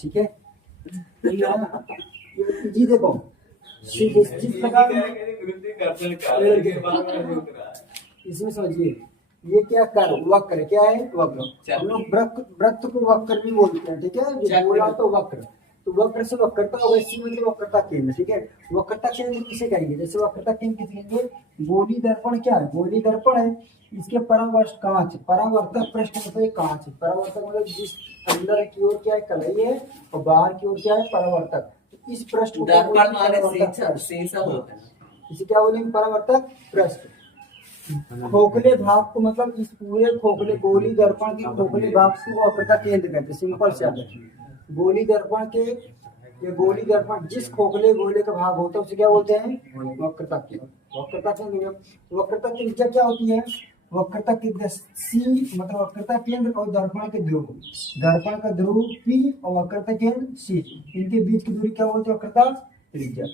ठीक है। जी देखो जिस प्रकार इसमें समझिए, ये क्या कर वक्र क्या है, वक्र हम लोग वृत्त को वक्र भी बोलते हैं, ठीक है। जो बोला तो वक्र, तो वक्र से वक्रता होगा, इसी मतलब वक्रता केंद्र, ठीक है। वक्रता केंद्र किसे कहेंगे, जैसे वक्रता केंद्र किसे कहेंगे, गोली दर्पण क्या है, गोली दर्पण है, इसके परावर्तक कांच, परावर्तक पृष्ठ मतलब एक कांच है, परावर्तक मतलब जिस अंदर की ओर क्या है कलई है और बाहर की ओर क्या है परावर्तक, तो इस पृष्ठ को दर्पण माने शीशा होता है, इसे क्या बोलेंगे परावर्तक पृष्ठ। खोखले भाग को मतलब इस पूरे खोखले गोली दर्पण के खोखले भाग को वक्रता केंद्र कहते हैं, सिंपल से आता है। गोली दर्पण के, ये गोली दर्पण जिस खोखले गोले का भाग होता है उसे क्या बोलते हैं, वक्रता केंद्र। वक्रता केंद्र, वक्रता त्रिज्या क्या होती है, वक्रता केंद्र सी मतलब वक्रता केंद्र और दर्पण के ध्रुव, दर्पण का ध्रुव पी और वक्रता केंद्र सी, इनके बीच की दूरी क्या बोलते हैं, वक्रता त्रिज्या।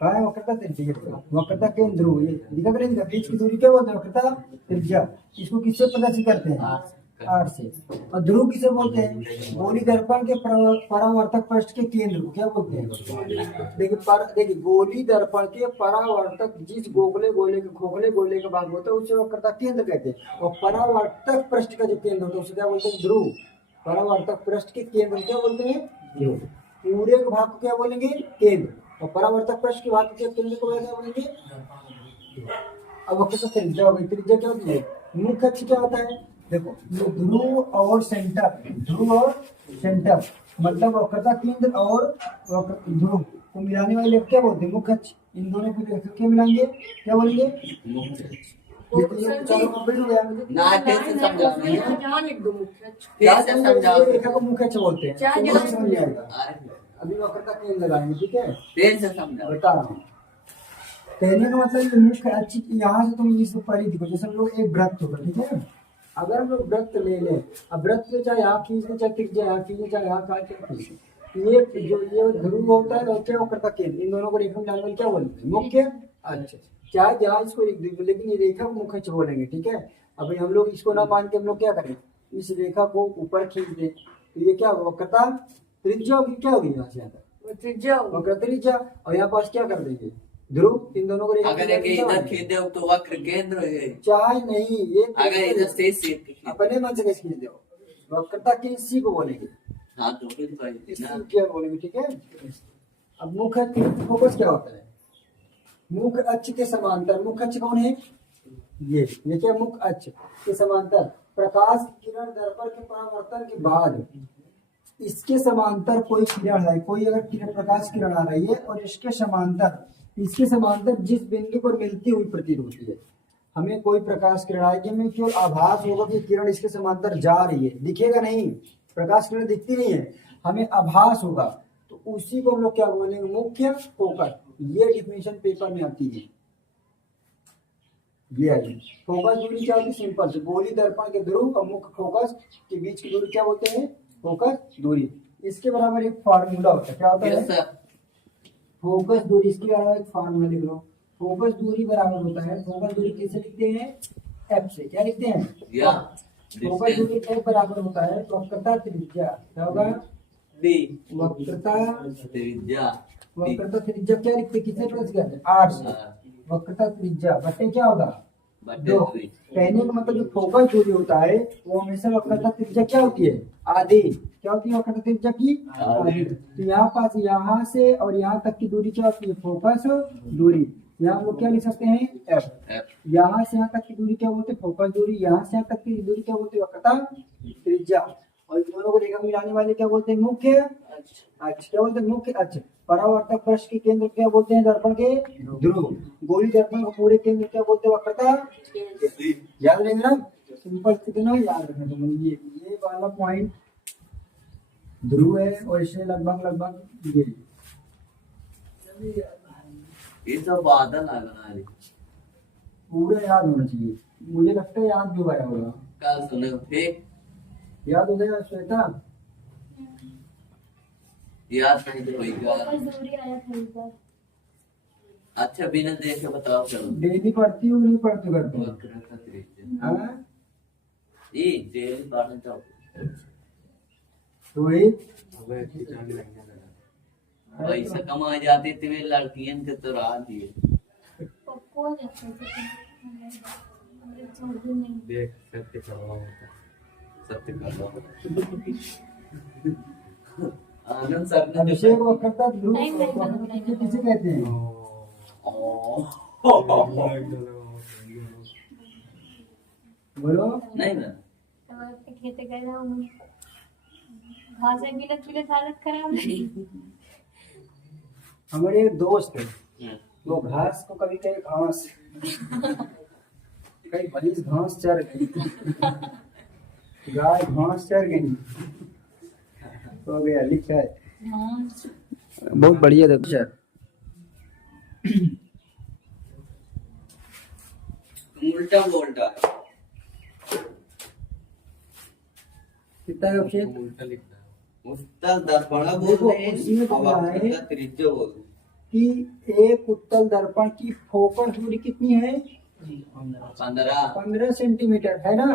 कहाँ है वक्रता त्रिज्या, वक्रता केंद्र ध्रुव, ये लिखा करें, बीच की दूरी क्या बोलते हैं, वक्रता त्रिज्या। इसको किससे प्रदर्शित करते हैं, आर से। और ध्रुव किसे बोलते हैं, गोली दर्पण के परावर्तक पृष्ठ के केंद्र को क्या बोलते हैं। देखिए गोली दर्पण के परावर्तक जिस गोले गोले के खोखले गोले का भाग होता है उसे वक्रता केंद्र कहते हैं, और परावर्तक पृष्ठ का जो केंद्र होता है उसे क्या बोलते हैं, ध्रुव। परावर्तक पृष्ठ के केंद्र क्या बोलते हैं, ध्रुव। पूरे के भाग को क्या बोलेंगे, केंद्र, और परावर्तक पृष्ठ के भाग के केंद्र को क्या बोलेंगे। अब वक्रता त्रिज्या हो गई, त्रिज्या क्या होती है, मुख्य अक्ष क्या होता है, देखो ध्रुव और सेंटर, ध्रुव और सेंटर मतलब वक्रता केंद्र और ध्रुव को मिलाने वाले क्या बोलते हैं, मुख्य अक्ष। इन दोनों को क्या मिलाएंगे, क्या बोलेंगे, रेखा को मुख्य अक्ष बोलते हैं। अभी वक्रता केंद्र लगाएंगे, ठीक है, बता रहा हूँ। कहने का मतलब मुख्य अक्ष यहाँ से तुम इस ऊपर ही देखो, जैसे हम लोग एक वृत्त होगा, ठीक है। अगर हम लोग वृत्त ले लें, अब वृत्त में चाहे यहाँ खींचे चाहे त्रिज्या यहाँ खींचे चाहे यहाँ खींचे, ये जो ये ध्रुव होता है और क्या वक्रता केंद्र, इन दोनों को रेखा में डालने वाले क्या बोलते हैं, मुख्य अक्ष। चाहे जहाँ इसको लेकिन ये रेखा को मुख्य अक्ष बोलेंगे, ठीक है। अभी हम लोग इसको ना मान के हम लोग क्या करें, इस रेखा को ऊपर खींच दें, तो ये क्या वक्रता त्रिज्या होगी, क्या होगी यहाँ से यहाँ तक त्रिज्या, वक्रता त्रिज्या, और यहाँ पास क्या कर देंगे, ध्रुव। इन दोनों को अगर एक इधर खींच दो तो वक्र केंद्र हो जाएगा, चाहे नहीं ये अगर इधर से अपने मन से कैसे खींच दो, वक्रता के सी को बोलेंगे, हाँ तो फिर क्या बोलेंगे, ठीक है। अब मुख्य फोकस क्या होता है, मुख्य अक्ष के समांतर, मुख्य अक्ष कौन है, ये क्या मुख्य अक्ष के समांतर प्रकाश की किरण दर्पण के परावर्तन के बाद इसके समांतर कोई किरण है, कोई अगर किरण प्रकाश किरण आ रही है और इसके समांतर जिस बिंदु पर मिलती हुई प्रतीत होती है, हमें कोई प्रकाश किरण आएगी, हमें केवल आभास होगा कि किरण इसके समांतर जा रही है, दिखेगा नहीं, प्रकाश किरण दिखती नहीं है, हमें आभास होगा, तो उसी को हम लोग क्या बोलेंगे, मुख्य फोकस। ये डिफिनेशन पेपर में आती है, ये है फोकस दूरी क्या होती है, सिंपल से गोली दर्पण के ध्रुव और मुख्य फोकस के बीच की दूरी क्या बोलते हैं, फोकस दूरी। इसके बराबर एक फार्मूला होता है, क्या होता है, फोकस दूरी, इसके बराबर एक फार्मूला लिख लो, फोकस दूरी बराबर होता है, फोकस दूरी किससे लिखते हैं, एफ से, क्या लिखते हैं, फोकस दूरी एफ बराबर होता है वक्रता त्रिज्या, क्या होगा, वक्रता त्रिज्या क्या लिखते हैं, किससे प्लस किया है, आर से, वक्रता त्रिज्या बटे क्या होगा, दो। कहने का मतलब जो फोकस दूरी होता है वो हमेशा वक्रता त्रिज्या क्या होती है, आधी, क्या होती है वक्रता त्रिज्या की आधी। तो यहाँ पास यहाँ से और यहाँ तक की दूरी क्या होती है, फोकस दूरी, यहाँ वो क्या लिख सकते हैं, एफ। यहाँ से यहाँ तक की दूरी क्या बोलते हैं, फोकस दूरी, यहाँ से यहाँ तक की दूरी क्या बोलते हैं, वक्रता त्रिज्या, और इन दोनों को रेखा मिलाने वाले क्या बोलते हैं, मुख्य अक्ष, क्या बोलते हैं, मुख्य अक्ष। परावर्तक पृष्ठ के केंद्र क्या बोलते हैं, दर्पण के ध्रुव। गोली दर्पण को पूरे केंद्र क्या बोलते हैं, वक्रता। याद रहेंगे ना, सिंपल कितना याद रखना तुम, ये वाला पॉइंट ध्रुव है और इससे लगभग ये सब बादल आ रहा है, पूरा याद होना चाहिए, मुझे लगता है याद भी आया होगा, कल सुने थे, याद हो गया श्वेता, याद नहीं तो होगा। अच्छा बिना देखे बताओ, चलो डेली पढ़ती हूँ नहीं पढ़ती करती हूँ, ये डेली पढ़ना चाहते, रोहित पैसा कमा जाते थे वे लड़कियन के तो राह दिए देख सत्य करवा होता सत्य करवा होता आनंद सर ने अभिषेक वक्रता ध्रुव किसे कहते हैं? बोलो। नहीं ना खेते गए ना घास है मिलत मिलत हालत खराब है। हमारे एक दोस्त है, वो घास को कभी कभी घास कहीं भलीस घास चर गई, गाय घास चर गई, हो गया लिखा है। बहुत बढ़िया देखो सर। उल्टा बोलता है कितना है अभिषेक? उल्टा लिखना है उत्तर दर्पण बोल देखो, रहे उसमें हैं तो क्या है? और त्रिज्या बोल रहे हैं। कि एक उत्तल दर्पण की फोकस दूरी कितनी है? 15 सेंटीमीटर है ना।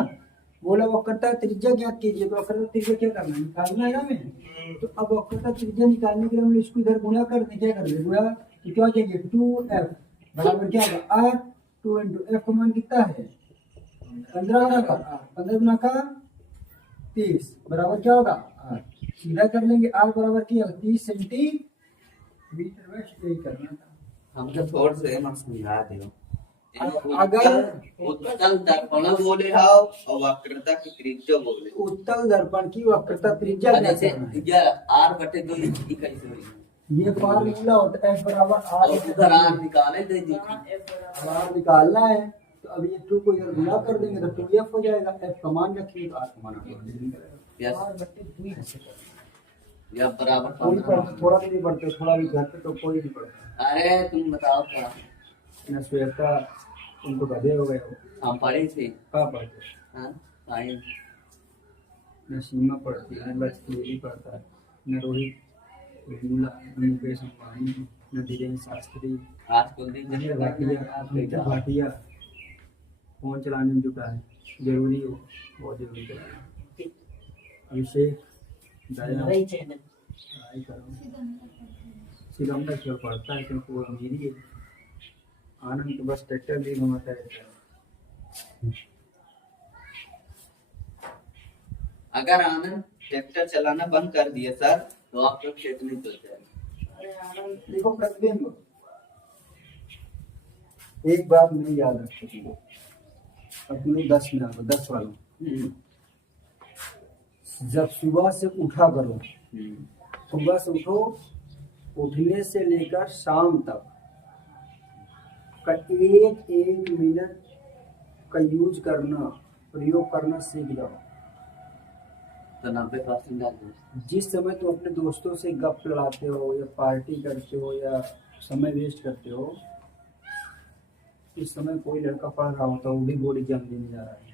बोला वक्रता त्रिज्या ज्ञात कीजिए, तो वक्रता त्रिज्या क्या करना है? निकालना है ना हमें। तो अब वक्रता त्रिज्या निकालने के लिए हम इसको इधर गुणा कर दें। क्या कर दे गुणा? तो क्या हो जाएगी? 2f बराबर क्या होगा? r 2 into f का मान कितना है? 15 गुना का 15 गुना का 30 बराबर क्या होगा? r। सीधा कर लेंगे। r बराबर क्या होगा? 30 सेंटीमीटर। बस यही करना था। हम तो थोड़ा से मत समझा दो अगर उत्तल दर्पण बोले हाउ और वक्रता की त्रिज्या बोले उत्तल दर्पण की वक्रता त्रिज्या ज्ञात जैसे करना है। यह r बटे 2 इसकी कैसे हुई ये फार्मूला होता है f बराबर r। और उधर r निकाले दे दी r निकालना है तो अब ये 2 को इधर गुणा कर देंगे तो 2f हो जाएगा। f का मान रखिए तो r का मान यस r बटे 2 ऐसे करना। या बराबर कोई थोड़ा भी नहीं पढ़ते, थोड़ा भी घर पे तो कोई नहीं पढ़ता। अरे तुम बताओ क्या न श्वेता उनको गधे हो गए हो। हम पढ़े थे कहाँ पढ़ते? हाँ साइंस न सीमा पढ़ती है, न लक्ष्मी पढ़ता है, न रोहित वेमुला, न मुकेश अंबानी, न धीरेन्द्र शास्त्री, आज कुल दिन न भाटिया। फोन चलाने में जुटा है। जरूरी हो, बहुत जरूरी है। अभिषेक दया पढ़ाई करो। सिकंदर क्यों पढ़ता है? क्योंकि वो अमीरी है। आनंद तो बस ट्रैक्टर भी घुमाता रहता है। अगर आनंद ट्रैक्टर चलाना बंद कर दिया सर तो आपका खेत नहीं चल जाएगा अरे आनंद देखो प्रतिबिंब। एक बात नहीं याद रखो, अपने 10 में आओ, 10 वालों। जब सुबह से उठा करो, सुबह से उठो, उठने से लेकर शाम तक का एक मिनट का यूज करना, प्रयोग करना सीख जाओ। तो 90% जिस समय तुम अपने दोस्तों से गप लड़ाते हो या पार्टी करते हो या समय वेस्ट करते हो, इस समय कोई लड़का पढ़ रहा होता है, वो भी बोर्ड एग्जाम देने जा रहा है,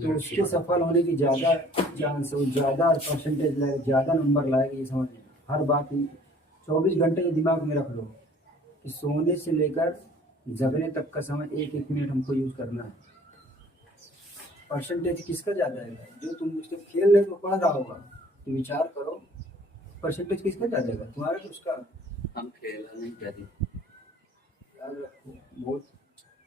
तो उसके सफल होने की ज्यादा चांस है, ज्यादा परसेंटेज लाएगा, ज्यादा नंबर लाएगा। ये समझ लो। हर बात 24 घंटे के दिमाग में रख लो कि सोने से लेकर जगने तक का समय एक मिनट हमको यूज करना है। परसेंटेज किसका ज्यादा है? जो तुम उसके खेल रहे हो पढ़ रहा होगा, तो विचार करो परसेंटेज किसका ज्यादा है, तुम्हारा कि उसका? हम खेला नहीं करी याद रखो, बहुत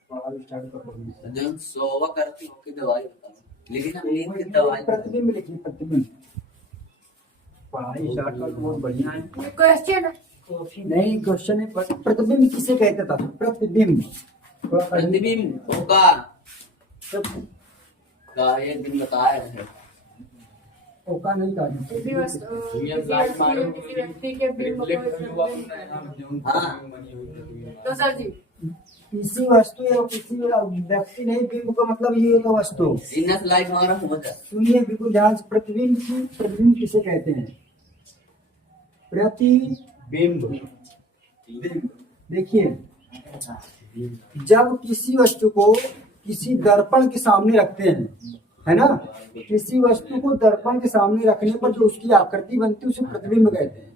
पढ़ाई स्टार्ट करो। जब सोवा करती हो की दवाई बताओ, लेकिन हम नींद की दवाई प्रतिबिंब लिखिए, प्रतिबिंब। पढ़ाई स्टार्ट करो तो बहुत बढ़िया है। क्वेश्चन नहीं, क्वेश्चन है प्रतिबिंब किसे कहते था? प्रतिबिंब थोड़ा पढ़िए। प्रतिबिंब होगा का ये दिन बताया है ओका नहीं था। किसी व्यक्ति के बिंब को हाँ तो सर जी किसी वस्तु या किसी व्यक्ति नहीं, बिंब का मतलब ये होता वस्तु। इनस लाइफ हमारा हो जाए सुनिए बिल्कुल ध्यान से। प्रतिबिंब किसे कहते हैं? प्रतिबिंब। देखिए, जब किसी वस्तु को किसी दर्पण के सामने रखते हैं, है ना, किसी वस्तु को दर्पण के सामने रखने पर जो उसकी आकृति बनती है उसे प्रतिबिंब कहते हैं।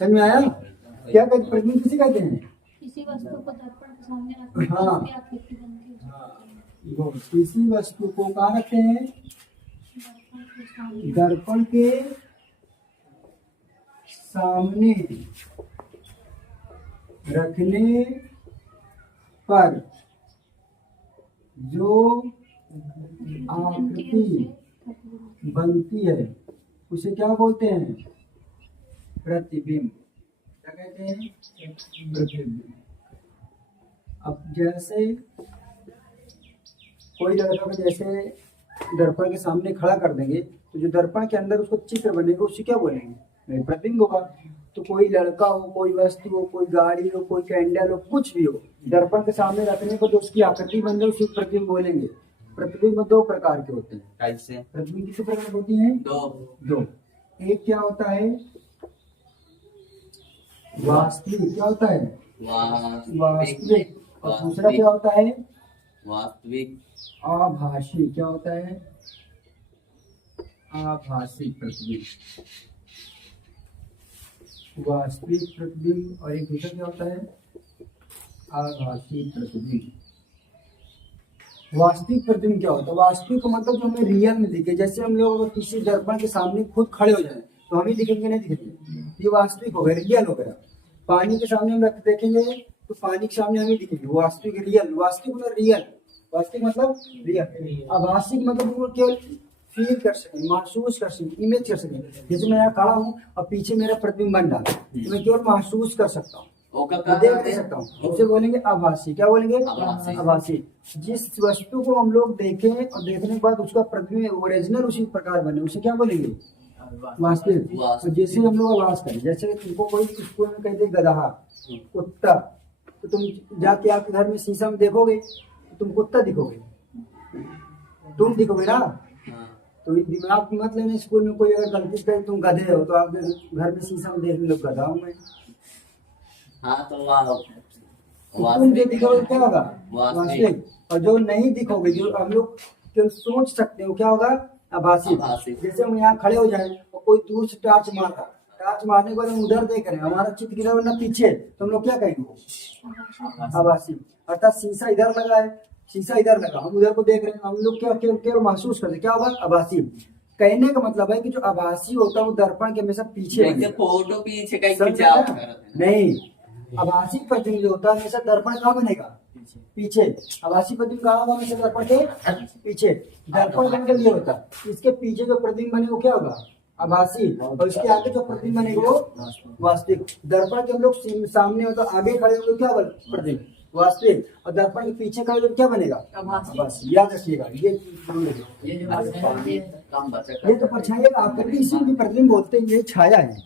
समझ में आया? क्या कहते? प्रतिबिंब किसे कहते हैं? किसी वस्तु को दर्पण के सामने रखने पर हाँ। उसकी आकृति बनती है। वो किसी वस्तु को कहाँ रखते हैं? दर्पण के सामने रखने पर जो आकृति बनती है उसे क्या बोलते हैं? प्रतिबिंब। क्या कहते हैं? प्रतिबिंब। अब जैसे कोई लड़का को जैसे दर्पण के सामने खड़ा कर देंगे तो जो दर्पण के अंदर उसको चित्र बनेगा उसे क्या बोलेंगे? प्रतिबिंब होगा। तो कोई लड़का हो, कोई वस्तु हो, कोई गाड़ी हो, कोई कैंडल हो, कुछ भी हो, दर्पण के सामने रखने पर जो उसकी आकृति बन जाए उसे प्रतिबिंब बोलेंगे। प्रतिबिंब दो प्रकार के होते हैं। कैसे? प्रतिबिंब किस प्रकार के होती हैं? दो। एक क्या होता है? वास्तविक। क्या होता है? वास्तविक। और दूसरा क्या होता है? वास्तविक। आभासी। क्या होता है? आभासी प्रतिबिंब। वास्तविक प्रतिबिंब और एक दूसरा क्या होता है? आभासी प्रतिबिंब। वास्तविक प्रतिबिंब क्या होता है? वास्तविक का मतलब जो हमें रियल में दिखे। जैसे हम लोग अगर किसी दर्पण के सामने खुद खड़े हो जाए तो हमें दिखेंगे, नहीं दिखेंगे, ये वास्तविक हो गया, रियल हो गया। पानी के सामने हम देखेंगे तो पानी के सामने हमें दिखेंगे, वास्तविक, रियल। वास्तविक मतलब रियल, वास्तविक मतलब रियल। आभासी मतलब वो केवल फील कर सकें, महसूस कर सकें, इमेज कर सकें। जैसे मैं यहाँ खड़ा हूँ और पीछे मेरा प्रतिबिंब बन रहा है तो मैं केवल महसूस कर सकता हूँ, देख नहीं सकता हूँ। उसे बोलेंगे आभासी। क्या बोलेंगे? आभासी। जिस वस्तु को हम लोग देखें और देखने के बाद उसका प्रतिबिंब ओरिजिनल उसी प्रकार बने उसे क्या बोलेंगे? वास्तविक। तो जैसे हम लोग आवाज करें, जैसे तुमको कोई स्कूल में कहते गधा, कुत्ता, तो तुम जाके आपके घर में शीशा में देखोगे तो तुम कुत्ता दिखोगे, तुम दिखोगे ना। तो दिमाग मत लेना, स्कूल में कोई अगर गलती करे तुम गधे हो तो आप घर में शीशा में देख लो गधा हूं मैं। हाँ तो तुम जो दिखोगे क्या होगा? वास्तविक। और जो नहीं दिखोगे, जो हम लोग केवल सोच सकते हो, क्या होगा? आभासी। जैसे हम यहाँ खड़े हो जाए और कोई दूर से टार्च मार रहा, टार्च मारने के बाद हम उधर देख रहे हैं, हमारा चित्र किधर ना पीछे, तो हम लोग क्या कहेंगे? आभासी। अर्थात शीशा इधर लगा है, शीशा इधर लगा, हम उधर को देख रहे हैं, हम लोग क्या केवल महसूस करते, क्या होगा? आभासी। कहने का मतलब है कि जो आभासी होता है वो दर्पण के हमेशा पीछे, फोटो पीछे नहीं। आभासी प्रतिबिंब जो होता है हमेशा दर्पण कहाँ बनेगा? पीछे। आभासी प्रतिबिंब कहाँ होगा? हमेशा दर्पण के पीछे। दर्पण का मतलब ये होता है इसके पीछे जो प्रतिबिंब बने वो क्या होगा? आभासी। और इसके आगे जो प्रतिबिंब बनेगा वो वास्तविक। दर्पण के हम लोग सामने हो तो आगे खड़े होंगे, क्या प्रतिबिंब? वास्तविक। और दर्पण के पीछे खड़े तो क्या बनेगा? आभासी। याद रखिएगा ये तो परछाई आकृति, इसी की प्रतिबिंब बोलते हैं, ये छाया है।